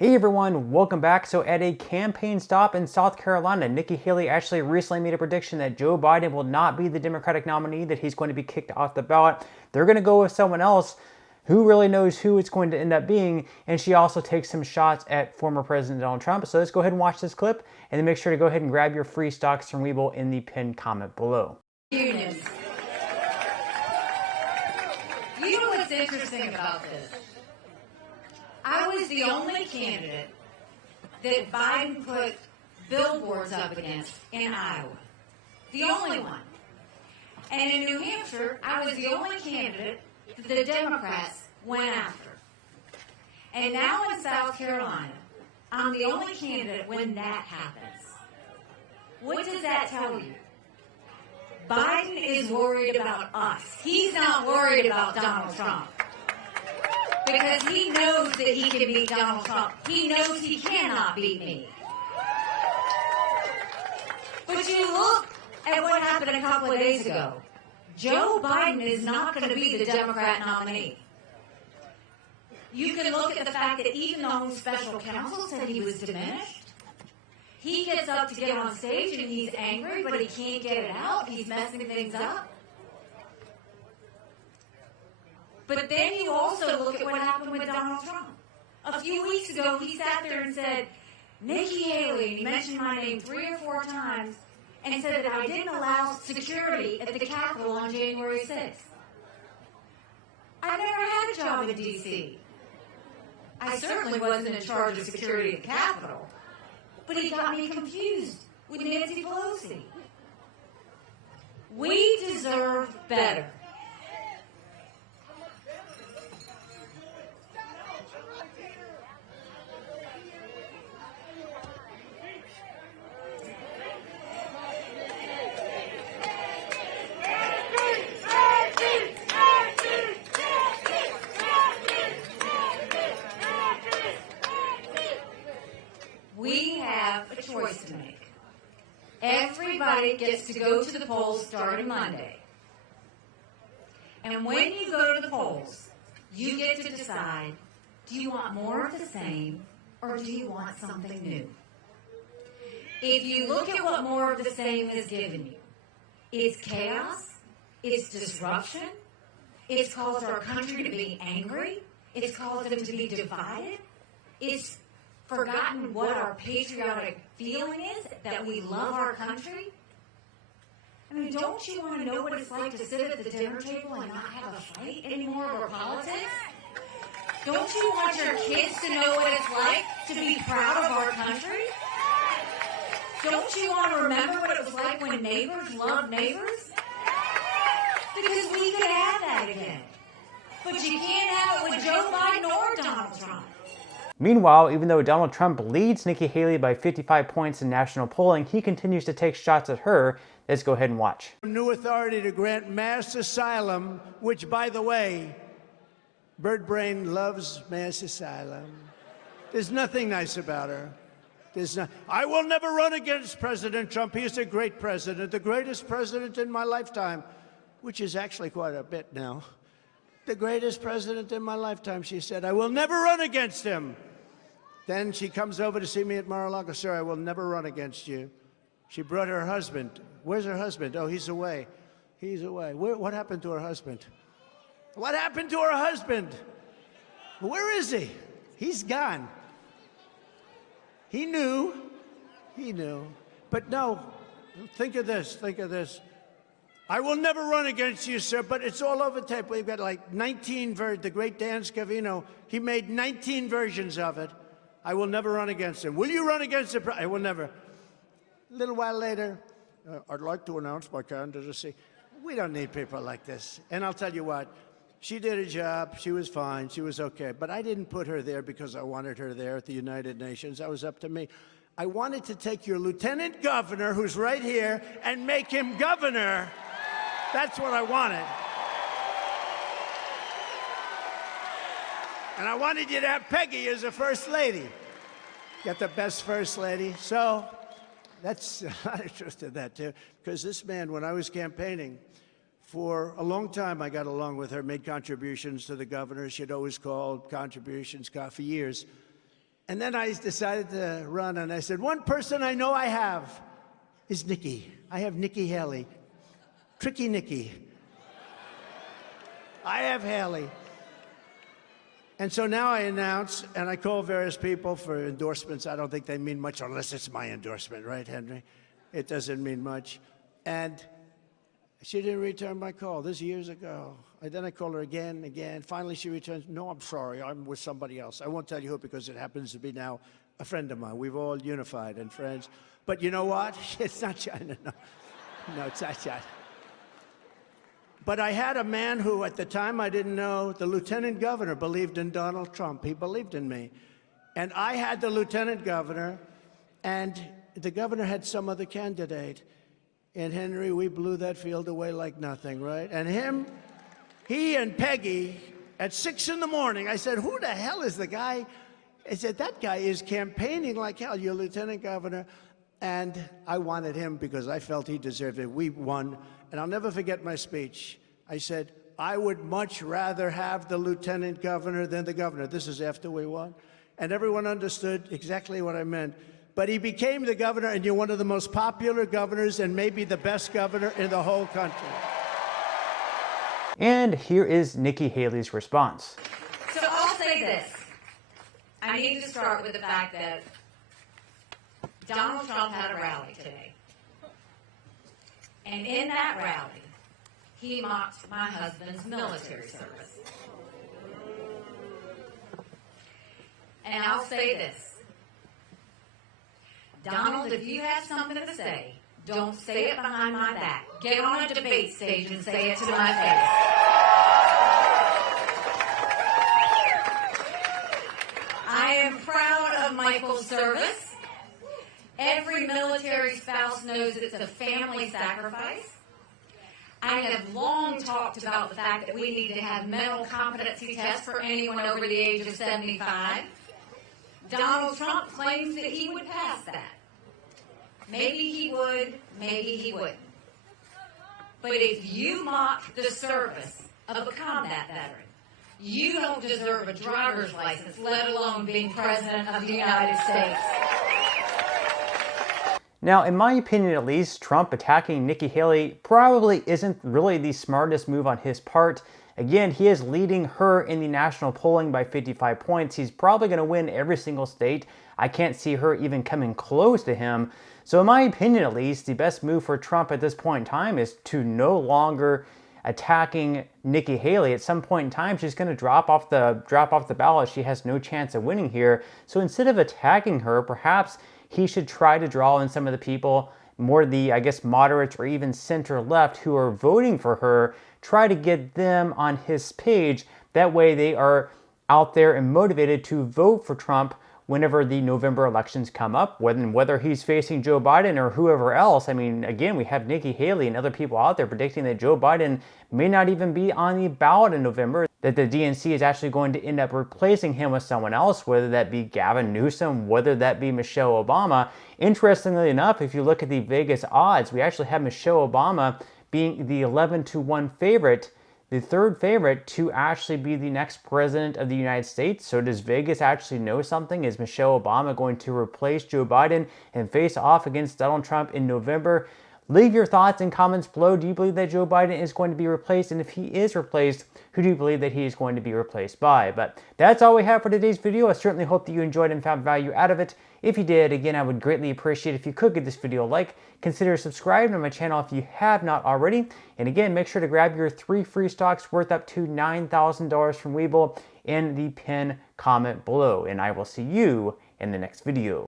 Hey everyone, welcome back. So at a campaign stop in South Carolina, Nikki Haley actually recently made a prediction that Joe Biden will not be the Democratic nominee, that he's going to be kicked off the ballot. They're going to go with someone else. Who really knows who it's going to end up being? And she also takes some shots at former President Donald Trump. So let's go ahead and watch this clip, and then make sure to go ahead and grab your free stocks from Webull in the pinned comment below. Unions. You know what's interesting about this? I was the only candidate that Biden put billboards up against in Iowa. The only one. And in New Hampshire, I was the only candidate that the Democrats went after. And now in South Carolina, I'm the only candidate when that happens. What does that tell you? Biden is worried about us. He's not worried about Donald Trump. Because he knows that he can beat Donald Trump. He knows he cannot beat me. But you look at what happened a couple of days ago. Joe Biden is not going to be the Democrat nominee. You can look at the fact that even the own special counsel said he was diminished. He gets up to get on stage and he's angry, but he can't get it out. He's messing things up. But then you also look at what happened with Donald Trump. A few weeks ago, he sat there and said, Nikki Haley, and he mentioned my name 3 or 4 times, and said that I didn't allow security at the Capitol on January 6th. I never had a job in D.C. I certainly wasn't in charge of security at the Capitol. But he got me confused with Nancy Pelosi. We deserve better. We have a choice to make. Everybody gets to go to the polls starting Monday. And when you go to the polls, you get to decide, do you want more of the same or do you want something new? If you look at what more of the same has given you, it's chaos, it's disruption, it's caused our country to be angry, it's caused them to be divided, it's forgotten what our patriotic feeling is, that we love our country. I mean, don't you want to know what it's like to sit at the dinner table and not have a fight anymore over politics? Don't you want your kids to know what it's like to be proud of our country? Don't you want to remember what it was like when neighbors loved neighbors? Because we could have that again. But you can't have it with Joe Biden or Donald Trump. Meanwhile, even though Donald Trump leads Nikki Haley by 55 points in national polling, he continues to take shots at her. Let's go ahead and watch. New authority to grant mass asylum, which, by the way, Bird Brain loves mass asylum. There's nothing nice about her. I will never run against President Trump. He is a great president, the greatest president in my lifetime, which is actually quite a bit now. The greatest president in my lifetime, she said. I will never run against him. Then she comes over to see me at Mar-a-Lago. Sir, I will never run against you. She brought her husband. Where's her husband? Oh, he's away. He's away. What happened to her husband? What happened to her husband? Where is he? He's gone. He knew. He knew. But no, think of this. Think of this. I will never run against you, sir, but it's all over tape. We've got like 19 versions. The great Dan Scavino, he made 19 versions of it. I will never run against him. Will you run against him? I will never. A little while later, I'd like to announce my candidacy. We don't need people like this. And I'll tell you what, she did a job. She was fine. She was okay. But I didn't put her there because I wanted her there at the United Nations. That was up to me. I wanted to take your lieutenant governor, who's right here, and make him governor. That's what I wanted. And I wanted you to have Peggy as a first lady. Got the best first lady. So that's a lot of truth to that, too. Because this man, when I was campaigning, For a long time, I got along with her, made contributions to the governor. She'd always called contributions for years. And then I decided to run, and I said, one person I know I have is Nikki. I have Nikki Haley. Tricky Nikki. I have Haley. And so now I announce, and I call various people for endorsements. I don't think they mean much unless it's my endorsement, right, Henry? It doesn't mean much. And she didn't return my call. This years ago. And then I call her again. Finally, she returns, no, I'm sorry, I'm with somebody else. I won't tell you who because it happens to be now a friend of mine. We've all unified and friends. But you know what? It's not China, no. No, it's not China. But I had a man who, at the time I didn't know, the lieutenant governor believed in Donald Trump. He believed in me. And I had the lieutenant governor, and the governor had some other candidate. And Henry, we blew that field away like nothing, right? And he and Peggy, at 6 in the morning, I said, who the hell is the guy? I said, that guy is campaigning like hell, your lieutenant governor. And I wanted him because I felt he deserved it. We won. And I'll never forget my speech. I said, I would much rather have the lieutenant governor than the governor. This is after we won. And everyone understood exactly what I meant. But he became the governor, and you're one of the most popular governors and maybe the best governor in the whole country. And here is Nikki Haley's response. So I'll say this. I need to start with the fact that Donald Trump had a rally today. And in that rally, he mocked my husband's military service. And I'll say this. Donald, if you have something to say, don't say it behind my back. Get on a debate stage and say it to my face. I am proud of Michael's service. Every military spouse knows it's a family sacrifice. I have long talked about the fact that we need to have mental competency tests for anyone over the age of 75. Donald Trump claims that he would pass that. Maybe he would, maybe he wouldn't. But if you mock the service of a combat veteran, you don't deserve a driver's license, let alone being President of the United States. Now, in my opinion at least, Trump attacking Nikki Haley probably isn't really the smartest move on his part. Again, he is leading her in the national polling by 55 points. He's probably going to win every single state. I can't see her even coming close to him. So in my opinion at least, the best move for Trump at this point in time is to no longer attacking Nikki Haley. At some point in time, she's going to drop off the ballot. She has no chance of winning here. So instead of attacking her, perhaps he should try to draw in some of the people, more the, I guess, moderates or even center-left who are voting for her, try to get them on his page. That way they are out there and motivated to vote for Trump whenever the November elections come up, whether he's facing Joe Biden or whoever else. I mean, again, we have Nikki Haley and other people out there predicting that Joe Biden may not even be on the ballot in November, that the DNC is actually going to end up replacing him with someone else, whether that be Gavin Newsom, whether that be Michelle Obama. Interestingly enough, if you look at the Vegas odds, we actually have Michelle Obama being the 11-1 favorite, the third favorite to actually be the next president of the United States. So does Vegas actually know something? Is Michelle Obama going to replace Joe Biden and face off against Donald Trump in November? Leave your thoughts in comments below. Do you believe that Joe Biden is going to be replaced? And if he is replaced, who do you believe that he is going to be replaced by? But that's all we have for today's video. I certainly hope that you enjoyed and found value out of it. If you did, again, I would greatly appreciate if you could give this video a like. Consider subscribing to my channel if you have not already. And again, make sure to grab your 3 free stocks worth up to $9,000 from Webull in the pinned comment below. And I will see you in the next video.